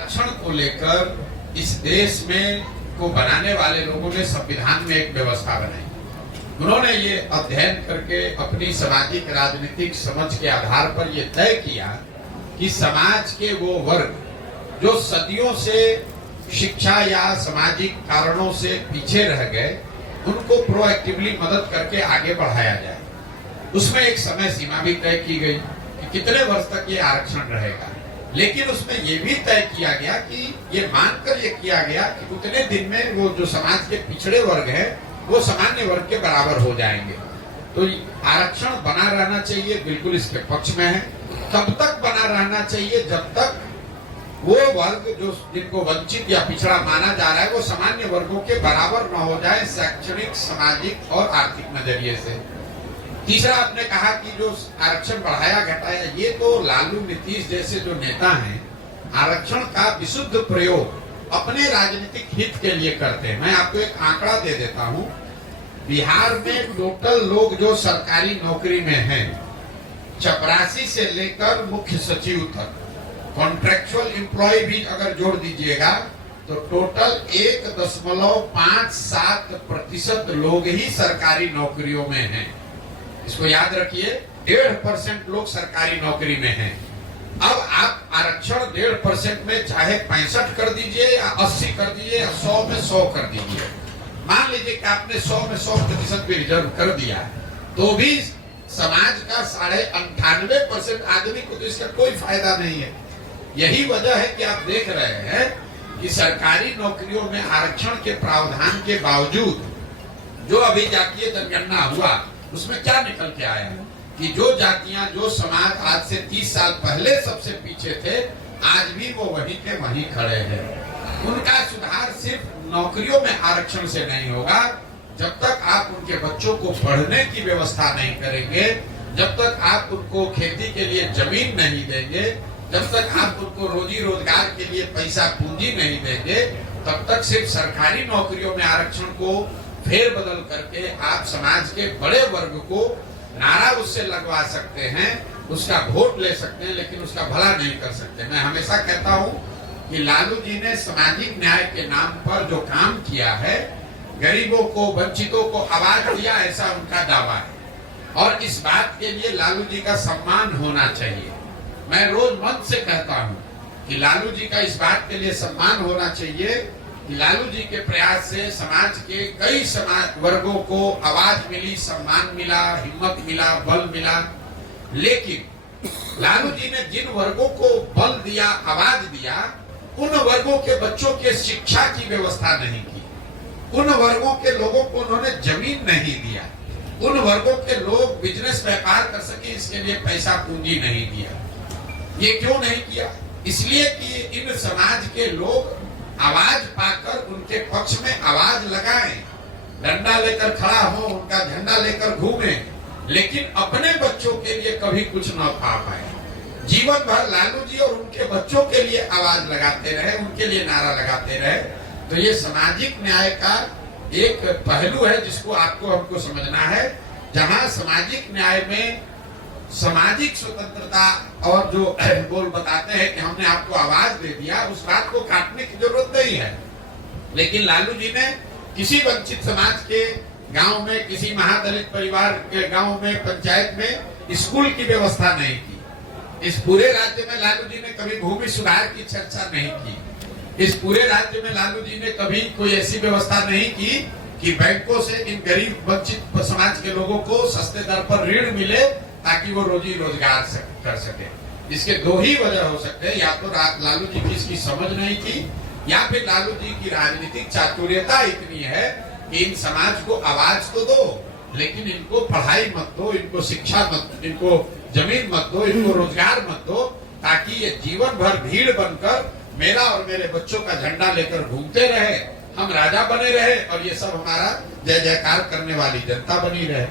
आरक्षण को लेकर इस देश में को बनाने वाले लोगों ने संविधान में एक व्यवस्था बनाई। उन्होंने ये अध्ययन करके अपनी सामाजिक राजनीतिक समझ के आधार पर ये तय किया कि समाज के वो वर्ग जो सदियों से शिक्षा या सामाजिक कारणों से पीछे रह गए, उनको प्रोएक्टिवली मदद करके आगे बढ़ाया जाए। उसमें एक समय सीमा भी तय की गई कि कितने वर्ष तक ये आरक्षण रहेगा, लेकिन उसमें ये भी तय किया गया कि ये मानकर ये किया गया कि उतने दिन में वो जो समाज के पिछड़े वर्ग है वो सामान्य वर्ग के बराबर हो जाएंगे। तो आरक्षण बना रहना चाहिए, बिल्कुल इसके पक्ष में है। तब तक बना रहना चाहिए जब तक वो वर्ग जो जिनको वंचित या पिछड़ा माना जा रहा है वो सामान्य वर्गों के बराबर न हो जाए, शैक्षणिक, सामाजिक और आर्थिक नजरिए से। तीसरा, आपने कहा कि जो आरक्षण बढ़ाया घटाया, ये तो लालू, नीतीश जैसे जो नेता हैं आरक्षण का विशुद्ध प्रयोग अपने राजनीतिक हित के लिए करते हैं। मैं आपको एक आंकड़ा दे देता हूं। बिहार में टोटल लोग जो सरकारी नौकरी में हैं, चपरासी से लेकर मुख्य सचिव तक, कॉन्ट्रेक्चुअल एम्प्लॉय भी अगर जोड़ दीजिएगा तो टोटल 1.57% लोग ही सरकारी नौकरियों में हैं। इसको याद रखिए, 1.5% लोग सरकारी नौकरी में हैं। अब आप आरक्षण 1.5% में चाहे 65 कर दीजिए या 80 कर दीजिए या 100 में 100 कर दीजिए। मान लीजिए कि आपने 100 में 100% भी रिजर्व कर दिया, तो भी समाज का 98.5% आदमी को तो इसका कोई फायदा नहीं है। यही वजह है कि आप देख रहे हैं कि सरकारी नौकरियों में आरक्षण के प्रावधान के बावजूद जो अभी जातीय जनगणना हुआ उसमें क्या निकल के आया कि जो जातियां, जो समाज आज से 30 साल पहले सबसे पीछे थे, आज भी वो वहीं के वहीं खड़े हैं। उनका सुधार सिर्फ नौकरियों में आरक्षण से नहीं होगा। जब तक आप उनके बच्चों को पढ़ने की व्यवस्था नहीं करेंगे, जब तक आप उनको खेती के लिए जमीन नहीं देंगे, जब तक आप उनको रोजी रोजगार के लिए पैसा पूंजी नहीं देंगे, तब तक सिर्फ सरकारी नौकरियों में आरक्षण को फेर बदल करके आप समाज के बड़े वर्ग को नारा उससे लगवा सकते हैं, उसका वोट ले सकते हैं, लेकिन उसका भला नहीं कर सकते। मैं हमेशा कहता हूं कि लालू जी ने सामाजिक न्याय के नाम पर जो काम किया है, गरीबों को, वंचितों को आवाज दिया, ऐसा उनका दावा है और इस बात के लिए लालू जी का सम्मान होना चाहिए। मैं रोज मन से कहता हूं कि लालू जी का इस बात के लिए सम्मान होना चाहिए कि लालू जी के प्रयास से समाज के कई समाज वर्गों को आवाज मिली, सम्मान मिला, हिम्मत मिला, बल मिला। लेकिन लालू जी ने जिन वर्गों को बल दिया, आवाज दिया, उन वर्गों के बच्चों के शिक्षा की व्यवस्था नहीं की, उन वर्गों के लोगों को उन्होंने जमीन नहीं दिया, उन वर्गों के लोग बिजनेस व्यापार कर सके इसके लिए पैसा पूंजी नहीं दिया। ये क्यों नहीं किया? इसलिए कि इन समाज के लोग आवाज पाकर उनके पक्ष में आवाज लगाएं, डंडा लेकर खड़ा हो, उनका झंडा लेकर घूमे, लेकिन अपने बच्चों के लिए कभी कुछ न पा पाए। जीवन भर लालू जी और उनके बच्चों के लिए आवाज लगाते रहे, उनके लिए नारा लगाते रहे। तो ये सामाजिक न्याय का एक पहलू है जिसको आपको हमको समझना है। जहां सामाजिक न्याय में सामाजिक स्वतंत्रता और जो बोल बताते हैं कि हमने आपको आवाज दे दिया, उस बात को काटने की जरूरत नहीं है। लेकिन लालू जी ने किसी वंचित समाज के गांव में, किसी महादलित परिवार के गांव में, पंचायत में स्कूल की व्यवस्था नहीं की। इस पूरे राज्य में लालू जी ने कभी भूमि सुधार की चर्चा नहीं की। इस पूरे राज्य में लालू जी ने कभी कोई ऐसी व्यवस्था नहीं की कि बैंकों से इन गरीब वंचित समाज के लोगों को सस्ते दर पर ऋण मिले ताकि वो रोजी रोजगार कर सके। इसके दो ही वजह हो सकते हैं, या तो लालू जी की इसकी समझ नहीं थी, या फिर लालू जी की राजनीतिक चातुर्यता इतनी है कि इन समाज को आवाज तो दो, लेकिन इनको पढ़ाई मत दो, इनको शिक्षा मत, इनको जमीन मत दो, इनको रोजगार मत दो, ताकि ये जीवन भर भीड़ बनकर मेरा और मेरे बच्चों का झंडा लेकर घूमते रहे, हम राजा बने रहे और ये सब हमारा जय जयकार करने वाली जनता बनी रहे।